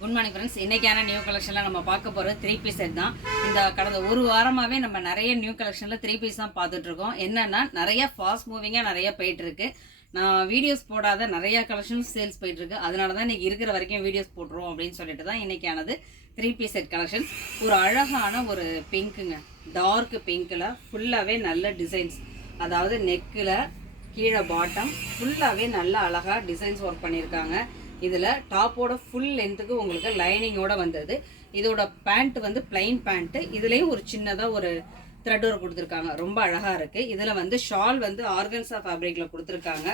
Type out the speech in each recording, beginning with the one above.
Good morning friends. இன்றைக்கான new கலெக்ஷனில் நம்ம பார்க்க போகிறது 3 பீஸ் செட் தான். இந்த கடந்த ஒரு வாரமாகவே நம்ம நிறைய நியூ கலெக்ஷனில் 3 பீஸ் தான் பார்த்துட்ருக்கோம். என்னென்னா நிறைய ஃபாஸ்ட் மூவிங்காக நிறைய போயிட்டுருக்கு. நான் வீடியோஸ் போடாத நிறைய கலெக்ஷன்ஸ் சேல்ஸ் போயிட்டுருக்கு. அதனால தான் இன்றைக்கி இருக்கிற வரைக்கும் வீடியோஸ் போட்டுருவோம் அப்படின்னு சொல்லிட்டு தான் இன்றைக்கானது 3 பீஸ் செட் கலெக்ஷன்ஸ். ஒரு அழகான ஒரு பிங்க்குங்க, டார்க் பிங்க்கில் ஃபுல்லாகவே நல்ல டிசைன்ஸ், அதாவது நெக்கில் கீழே பாட்டம் ஃபுல்லாகவே நல்ல அழகாக டிசைன்ஸ் ஒர்க் பண்ணியிருக்காங்க. இதில் டாப்போட ஃபுல் லென்த்துக்கு உங்களுக்கு லைனிங்கோட வந்தது. இதோட பேண்ட் வந்து பிளைன் பேண்ட்டு, இதுலேயும் ஒரு சின்னதாக ஒரு த்ரெட் ஒர்க் கொடுத்துருக்காங்க. ரொம்ப அழகாக இருக்குது. இதில் வந்து ஷால் வந்து ஆர்கன்ஸா ஃபேப்ரிக்கில் கொடுத்துருக்காங்க.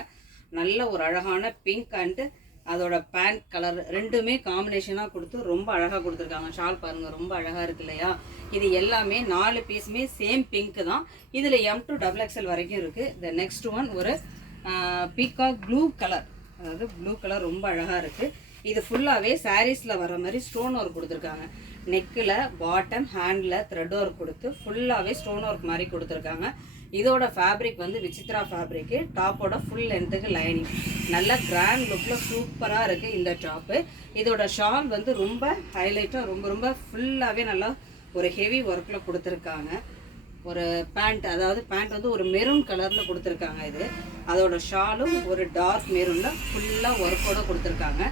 நல்ல ஒரு அழகான பிங்க் அண்டு அதோட பேண்ட் கலர் ரெண்டுமே காம்பினேஷனாக கொடுத்து ரொம்ப அழகாக கொடுத்துருக்காங்க. ஷால் பாருங்கள், ரொம்ப அழகாக இருக்கு இல்லையா? இது எல்லாமே 4 பீஸுமே சேம் பிங்க்கு தான். இதில் M to XXL வரைக்கும் இருக்குது. இந்த நெக்ஸ்ட் ஒன் ஒரு பீகாக் ப்ளூ கலர், அதாவது ப்ளூ கலர் ரொம்ப அழகாக இருக்குது. இது ஃபுல்லாகவே சாரீஸில் வர மாதிரி ஸ்டோன் ஒர்க் கொடுத்துருக்காங்க. நெக்கில் பாட்டம் ஹேண்டில் த்ரெட் ஒர்க் கொடுத்து ஃபுல்லாகவே ஸ்டோன் ஒர்க் மாதிரி கொடுத்துருக்காங்க. இதோட ஃபேப்ரிக் வந்து விசித்ரா ஃபேப்ரிக்கு. டாப்போட ஃபுல் லென்த்துக்கு லைனிங் நல்ல கிராண்ட் லுக்கில் சூப்பராக இருக்குது இந்த டாப்பு. இதோட ஷால் வந்து ரொம்ப ஹைலைட்டாக ரொம்ப ஃபுல்லாகவே நல்லா ஒரு ஹெவி ஒர்க்கில் கொடுத்துருக்காங்க. ஒரு பேண்ட், அதாவது பேண்ட் வந்து ஒரு மெரூன் கலரில் கொடுத்துருக்காங்க. இது அதோட ஷாலும் ஒரு டார்க் மெரூனில் ஃபுல்லாக ஒர்க்கோடு கொடுத்துருக்காங்க.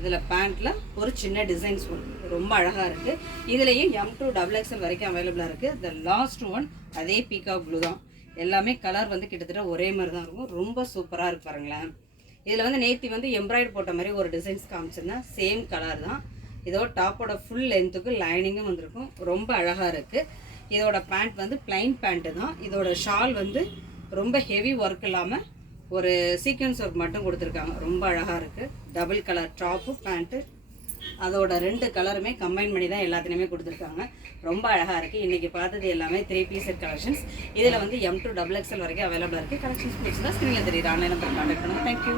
இதில் பேண்ட்டில் ஒரு சின்ன டிசைன்ஸ் ரொம்ப அழகாக இருக்குது. இதுலேயும் M to XXL வரைக்கும் அவைலபிளாக இருக்குது. இந்த லாஸ்ட் ஒன் அதே பீகாக் ப்ளூ தான். எல்லாமே கலர் வந்து கிட்டத்தட்ட ஒரே மாதிரி தான் இருக்கும். ரொம்ப சூப்பராக இருக்கு பாருங்களேன். இதில் வந்து நேத்தி வந்து எம்ப்ராய்டரி போட்ட மாதிரி ஒரு டிசைன்ஸ் காமிச்சிருந்தேன். சேம் கலர் தான். இதோட டாப்போட ஃபுல் லென்த்துக்கு லைனிங்கும் வந்திருக்கும். ரொம்ப அழகாக இருக்குது. இதோட பேண்ட் வந்து பிளைன் பேண்ட்டு தான். இதோட ஷால் வந்து ரொம்ப ஹெவி ஒர்க் இல்லாமல் ஒரு சீக்வன்ஸ் ஒர்க் மட்டும் கொடுத்துருக்காங்க. ரொம்ப அழகாக இருக்குது. டபுள் கலர் டாப்பு பேண்ட்டு, அதோட 2 கலருமே கம்பைன் பண்ணி தான் எல்லாத்துலேயுமே கொடுத்துருக்காங்க. ரொம்ப அழகாக இருக்குது. இன்றைக்கி பார்த்தது எல்லாமே 3 பீஸ் செட் கலெக்ஷன்ஸ். இதில் வந்து M to XXL வரைக்கும் அவைலபிளாக இருக்குது. கலெக்ஷன்ஸ் பிடிச்சதா ஸ்க்ரீனில் தெரியுது. ஆன்லைனில் போய் கான்டாக்ட் பண்ணுங்கள். தேங்க்யூ.